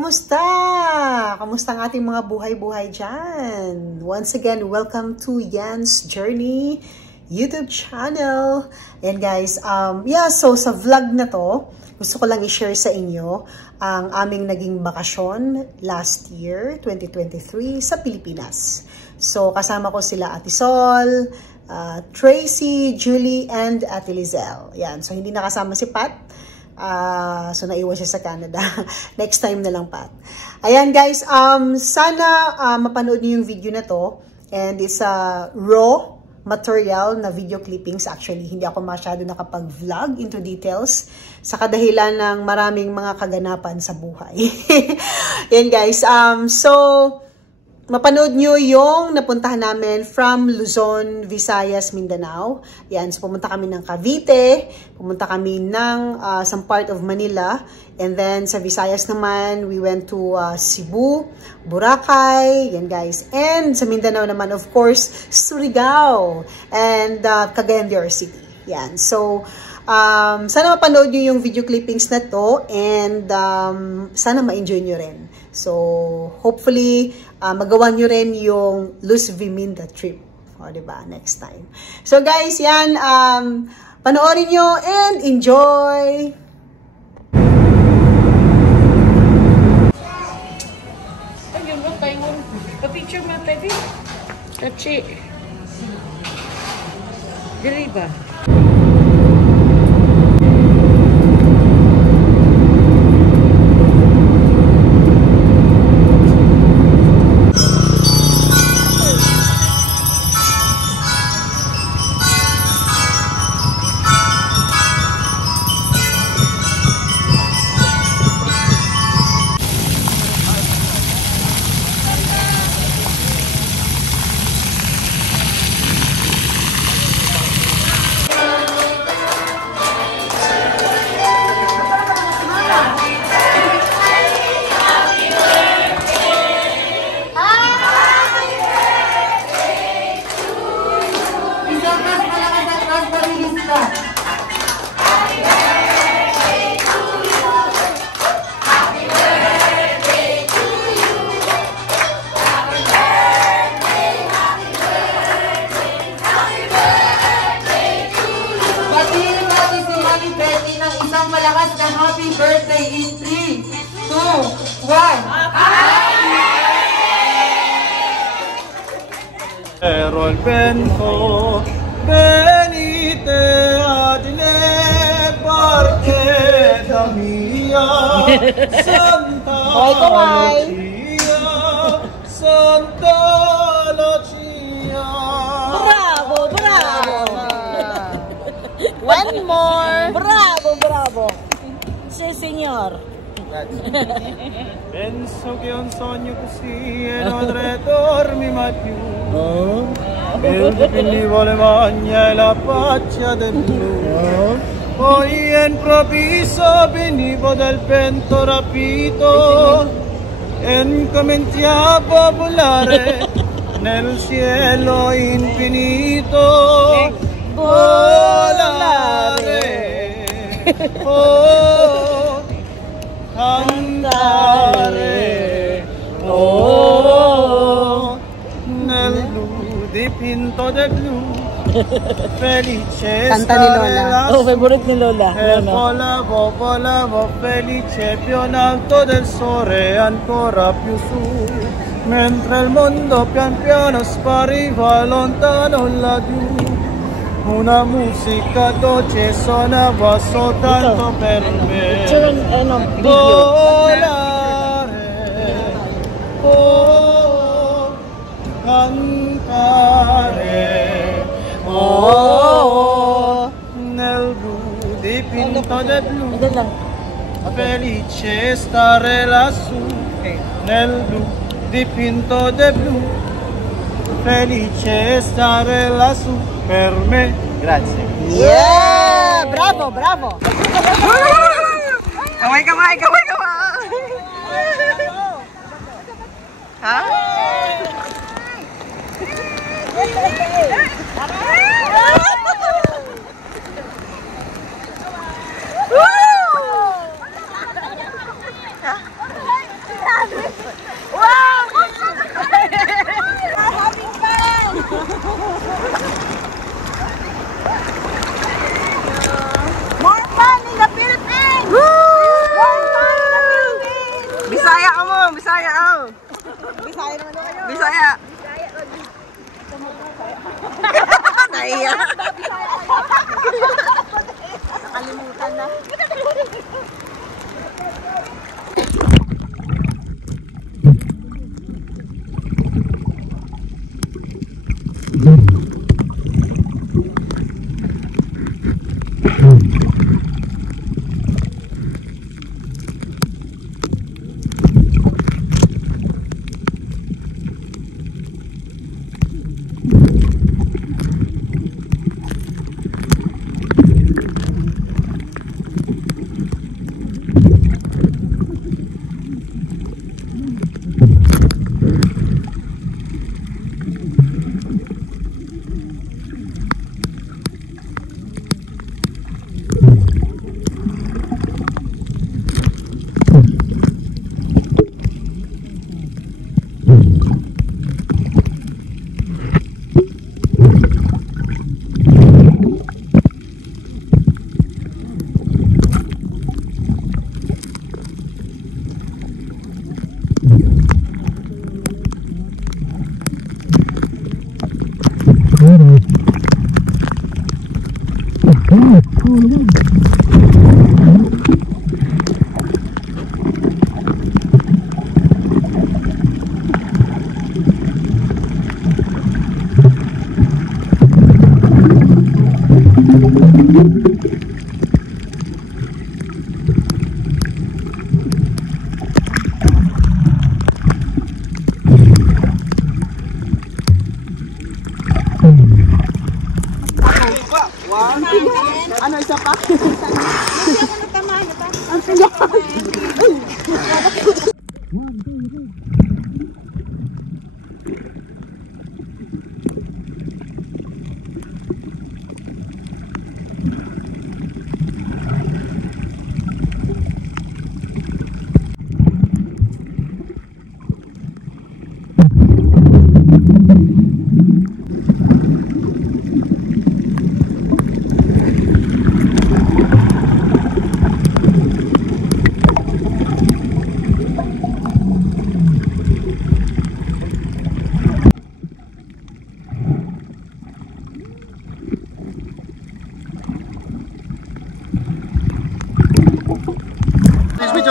Kumusta? Kamusta ang ating mga buhay-buhay dyan? Once again, welcome to Yan's Journey YouTube channel. And guys, so sa vlog na to, gusto ko lang i-share sa inyo ang aming naging bakasyon last year, 2023, sa Pilipinas. So, kasama ko sila Ate Sol, Tracy, Julie, and Ate Lizelle. Yan. So, hindi nakasama si Pat. So, naiwan siya sa Canada. Next time na lang, Pat. Ayan, guys. Sana mapanood niyo yung video na to. And it's a raw material na video clippings. Actually, hindi ako masyado nakapag-vlog into details sa kadahilan ng maraming mga kaganapan sa buhay. Yan, guys. So, mapanood nyo yung napuntahan namin from Luzon, Visayas, Mindanao. Yan, so pumunta kami ng Cavite, pumunta kami ng some part of Manila, and then sa Visayas naman, we went to Cebu, Boracay, yan guys. And sa Mindanao naman, of course, Surigao, and Cagayan de Oro City. Yan, so sana mapanood nyo yung video clippings na to, and sana ma-enjoy nyo rin. So, hopefully, magawa nyo rin yung Luz Viminda trip. O, diba? Next time. So, guys, yan. Panoorin nyo and enjoy! Ayun mo, tayo. Pa-picture mo tayo. Tachi. Dili ba? Malakas na happy birthday in 3, 2, 1. Pero el vento venite adile barqueta mia Santa Lucia, Santa Lucia. Bravo, bravo. One more. Bravo, bravo. Sí, signor. Penso che un sogno così e non dormi mai più. Il dipintivo le magna e la faccia del blu. Poi improvviso venivo del vento rapito e incominciavo a volare nel cielo infinito. Volare, oh, cantare, oh, nel blu dipinto del blu, felice stare lassù. Oh, favorite ni Lola. E volavo, volavo felice più in alto del sole ancora più su, mentre il mondo pian piano spariva lontano laggiù. Una musica dolce suonava soltanto per me. Volare, oh, cantare, oh, nel blu dipinto del blu. Felice stare lassù, nel blu dipinto del blu. Felice stare lassù per me. Grazie. Yeah! Bravo, bravo. Kamay, kamay, kamay, kamay. Ha?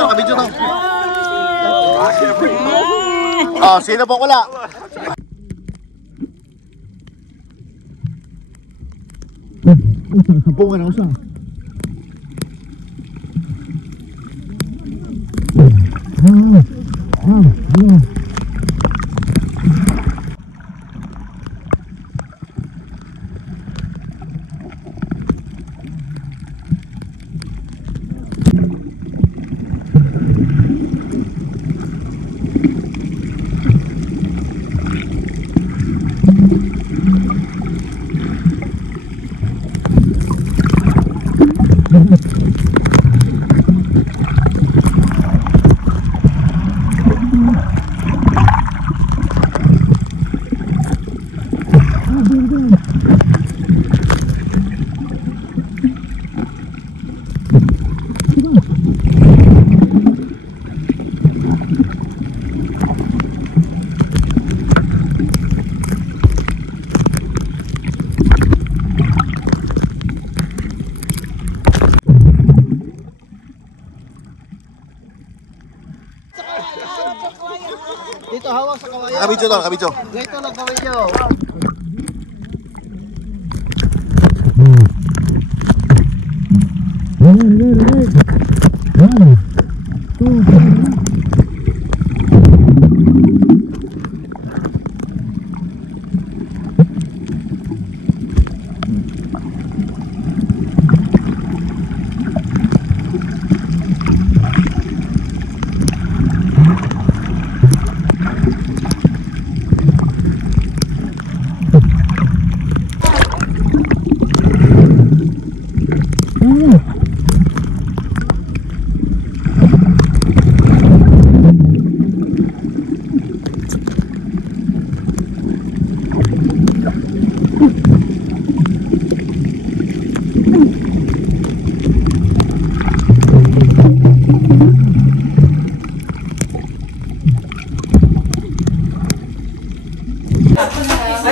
Kabidyo to. Oh, sino pong wala? Sapungan ako siya. Dito hawak sa kawayan. Nakabidyo to, nakabidyo. Dito nagkawidyo.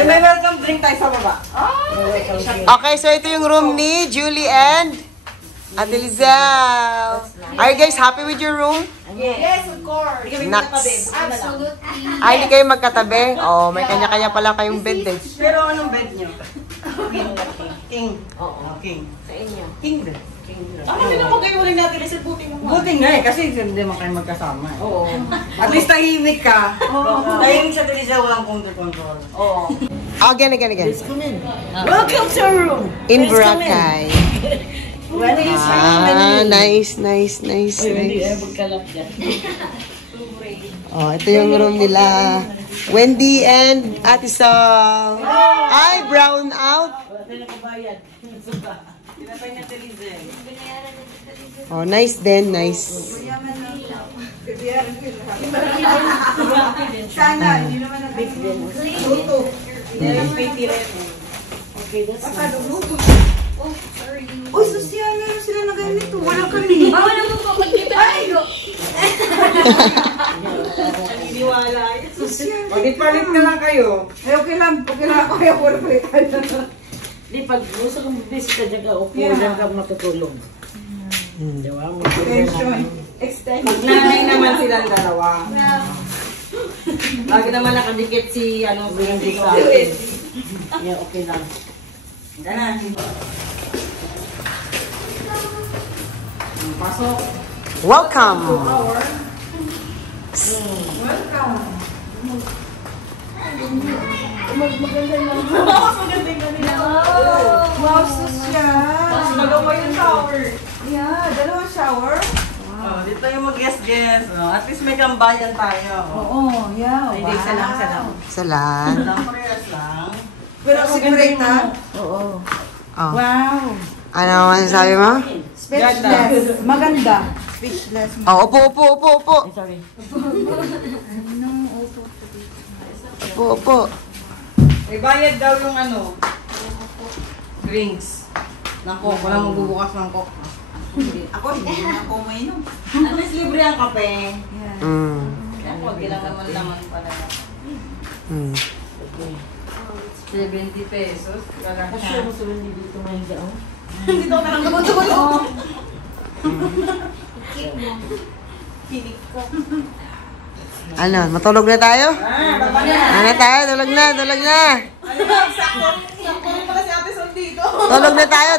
May welcome drink tayo sa baba. Okay, so ito yung room ni Julie and Ate Lizelle. Are you guys happy with your room? Yes, of course. Nuts. Absolutely. Ay, hindi kayo magkatabi? Oh, may kanya-kanya pala kayong bed eh. Pero anong bed niyo? King. Oo, king. Sa inyo. King din. Hindi naman kayo ulit natin sa buting mo. Buti nga eh, kasi hindi man kayo magkasama eh. Oo. At least tahimik ka. Tahimik sa Teresa, walang control. Oo. Oh, again. Welcome to our room. In Boracay. When is Nice. Magkalap dyan. Oh, ito yung room nila. Wendy and Ate Sol. Ay, brown out. Oh, nice din, nice. Sana, hindi naman luto. Okay, that's nice. Uy, sosyal, meron sila na ganito. Walang kami. Wala mo po Ay! Naniniwala. Sosyal. Palit ka lang kayo. Ay, okay lang. Okay lang ako. Ayaw ko na palitan. Di, pag gusto kong bisita dyan ka, upo dyan ka matutulog. Diba? Extension. Extension. Pag nanay naman silang dalawa. Lagi naman nakadikit si Brandy sa akin. Yeah, okay lang. Tara. Pasok. Welcome. Welcome. Wow, sosyal. Magawa yung shower. Yeah, dalawang shower. Dito yung mag-guess-guess. Oh. At least may kambayan tayo. Oo, yeah. Hindi, salam. Salan. Lang parehas lang. Pero secret ha? Oo. Oh. Wow. Ano ang sabi mo? Speechless. Maganda. Speechless. Oh, upo. Sorry. Upo. May bayad daw yung ano. Drinks. Ng coke. Walang magbubukas ng coke. Ako hindi na ako mainom. At least libre ang kape. Mm. Ako, lang naman pala. 70 pesos. Kasi mo sulit dito ngayon dyan. Dito ka lang naman. Ano, matulog na tayo? Ano tayo? Tulog na. Tulog na tayo.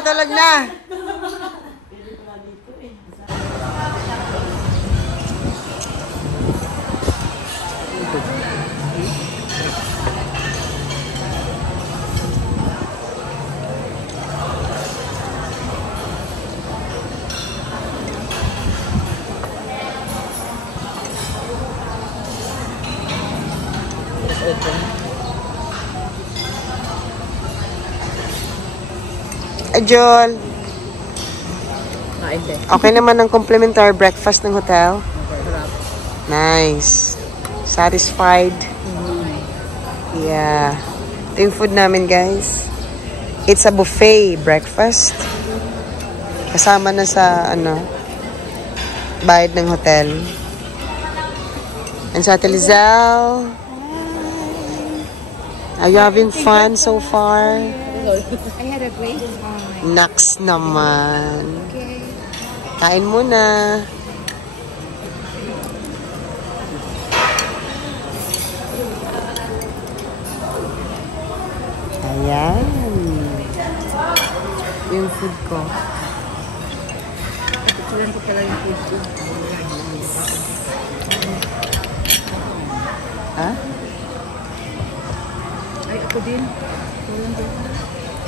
Ajol. Okay naman ang complimentary breakfast ng hotel? Nice. Satisfied? Yeah. Ito yung food namin, guys. It's a buffet breakfast. Kasama na sa, bayad ng hotel. And sa Ate Lizelle. Are you having fun so far? I had a great time. Naks naman. Okay. Kain muna. Ayan. Yung food ko. Picturean ko pala yung food ko. Ha? Ay, ako din.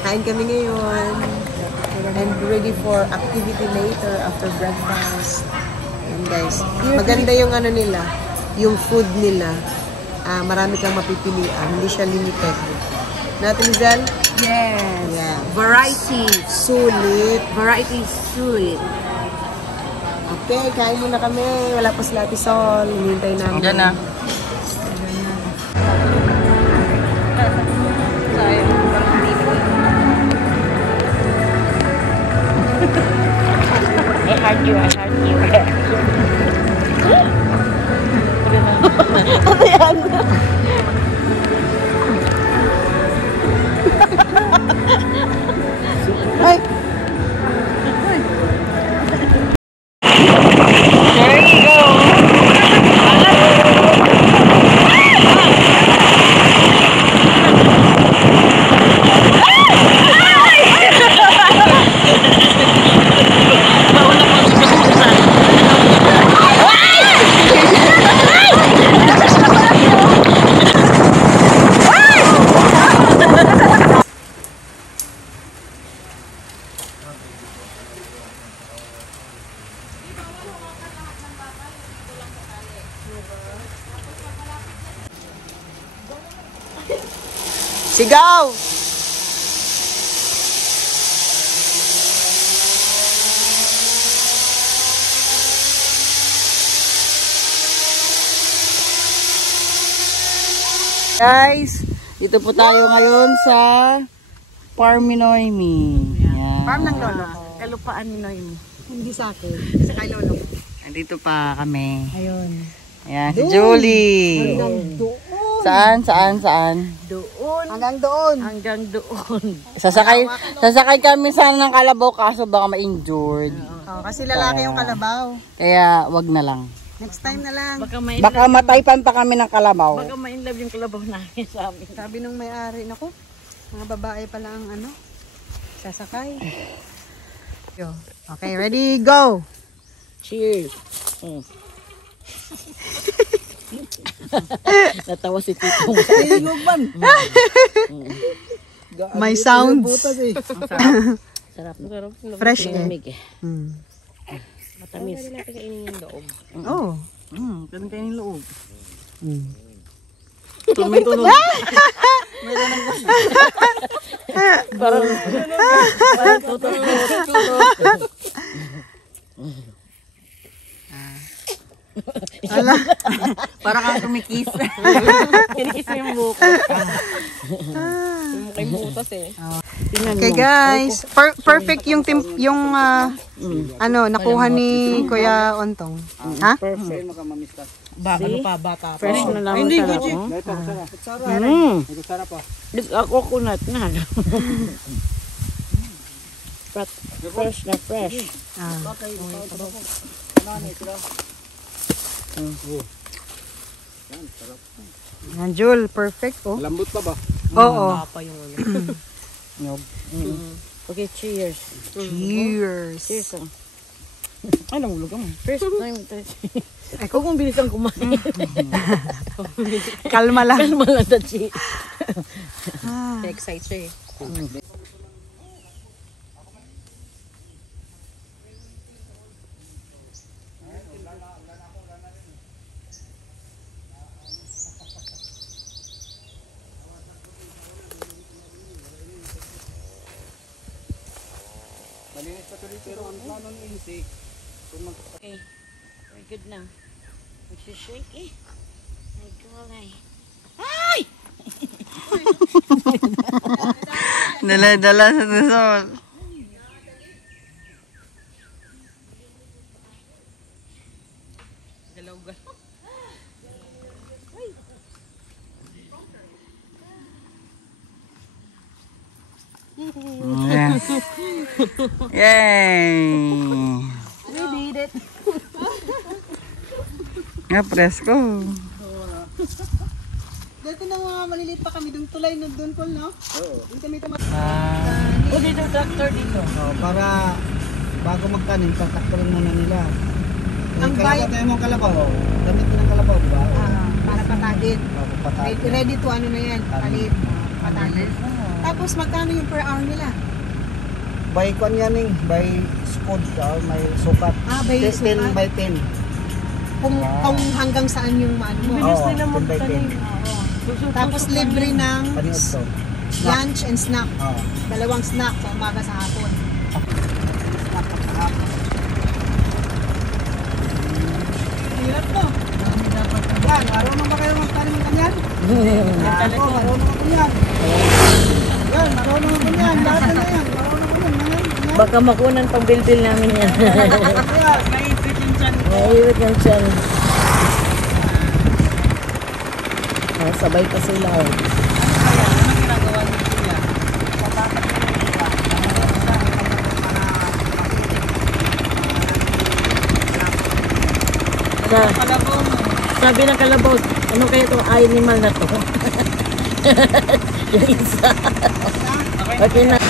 Kain kami ngayon. And ready for activity later after breakfast. And guys, maganda yung nila, yung food nila. Marami kang mapipilian. Hindi siya limited. Natin, Lizelle? Yes. Yeah. Variety. Sulit. Variety sulit. Okay, kain muna kami. Wala pa sila Tisol. Hinihintay namin. Diyan na. I heard you. Ay! There you go. Sigaw! Guys, dito po tayo ngayon sa Farm ni Noemi. Yan. Farm ng lolo. Kalupaan ni Noemi. Hindi sa akin. Sa kay lolo. Nandito pa kami. Ayun. Ayan, si Julie. Saan? Doon. Hanggang doon. Sasakay kami sana ng kalabaw kaso baka ma-injured. Oh, kasi lalaki yung kalabaw. Kaya wag na lang. Next time na lang. Baka mataypan pa kami ng kalabaw. Baka ma-inlove yung kalabaw namin sa amin. Sabi nung may-ari, naku, mga babae pala ang sasakay. Okay, ready, go! Cheers. Natawa si Tito. May sounds. Sarap. Fresh eh. Malamig eh. Matamis. Pwede natin kainin yung loob. Oh. Ganun kayo yung loob. Mm. May tunog. Parang Ala. Para kang kumikis. kinikis mo yung buko. Yung mukha yung butas eh. Okay guys, perfect yung nakuha ni Kuya Ontong. Ha? Perfect. Ano pa, bata pa. Fresh na lang Hindi, sarap. Gucci. Ako coconut na. Fresh na fresh. Yan, Jul, perfect oh. Lambot pa ba? Oo. Pa yung Okay, cheers. Cheers. Cheers. Ay, nahulog ka mo. First time. Ikaw kung bilis ang kumain. Kalma lang. Kalma lang na cheers. Excited siya eh. Okay. Very good na. Nagsishake eh. Ay, gulay. Dala-dala sa tasol. Yes. Yay! We did it. Nga, presko. Dati nang mga maliliit pa kami, doon tulay na doon Paul, no? Oo. Doon kami O dito, tractor dito. Para bago magtanim, tataktarin muna nila. Ang Kalabaw tayo mong kalabaw. Gamit ko ng kalabaw, di ba? para patagin. Patay. Ready to ano na yan, palit. Patagin. Tapos magkano yung per hour nila? By kwan yan eh, by squad may sukat. By 10 sukat? by 10. Kung hanggang saan yung ano mo. Oo, 10 by 10. Tapos libre ng Paniod to. lunch and snack. Oo. Dalawang snack sa umaga sa hapon. Hirap to. Yan, marunong ba kayo magtanim ng kanyan? Ako, marunong ako yan. Yan, marunong ako yan. Lahat na yan. Marunong ako yan. Baka makunan pang bilbil namin yan. Naiwit yung tiyan. Sabay pa sila. Sabi ng kalabaw, ano kaya itong animal na to? Yung isa. Okay na.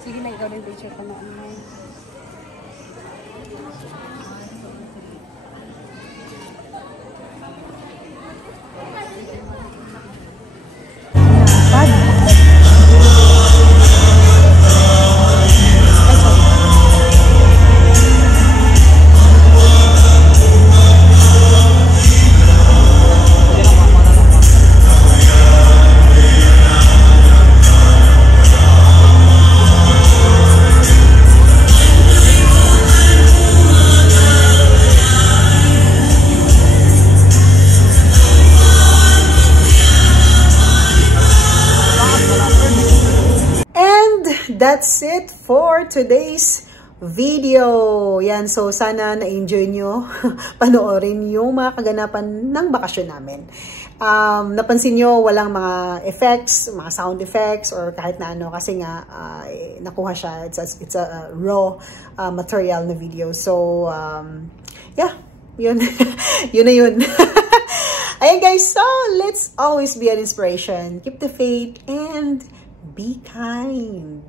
Sige na, ikaw din picture ka na. That's it for today's video. Yan, so sana na-enjoy nyo panoorin yung mga kaganapan ng bakasyon namin. Napansin nyo, walang mga effects, mga sound effects, or kahit na ano, kasi nga, nakuha siya. It's a raw material na video. So, yeah, yun. Yun na yun. Ayan guys, so let's always be an inspiration. Keep the faith and be kind.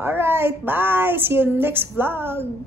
Alright, bye. See you next vlog.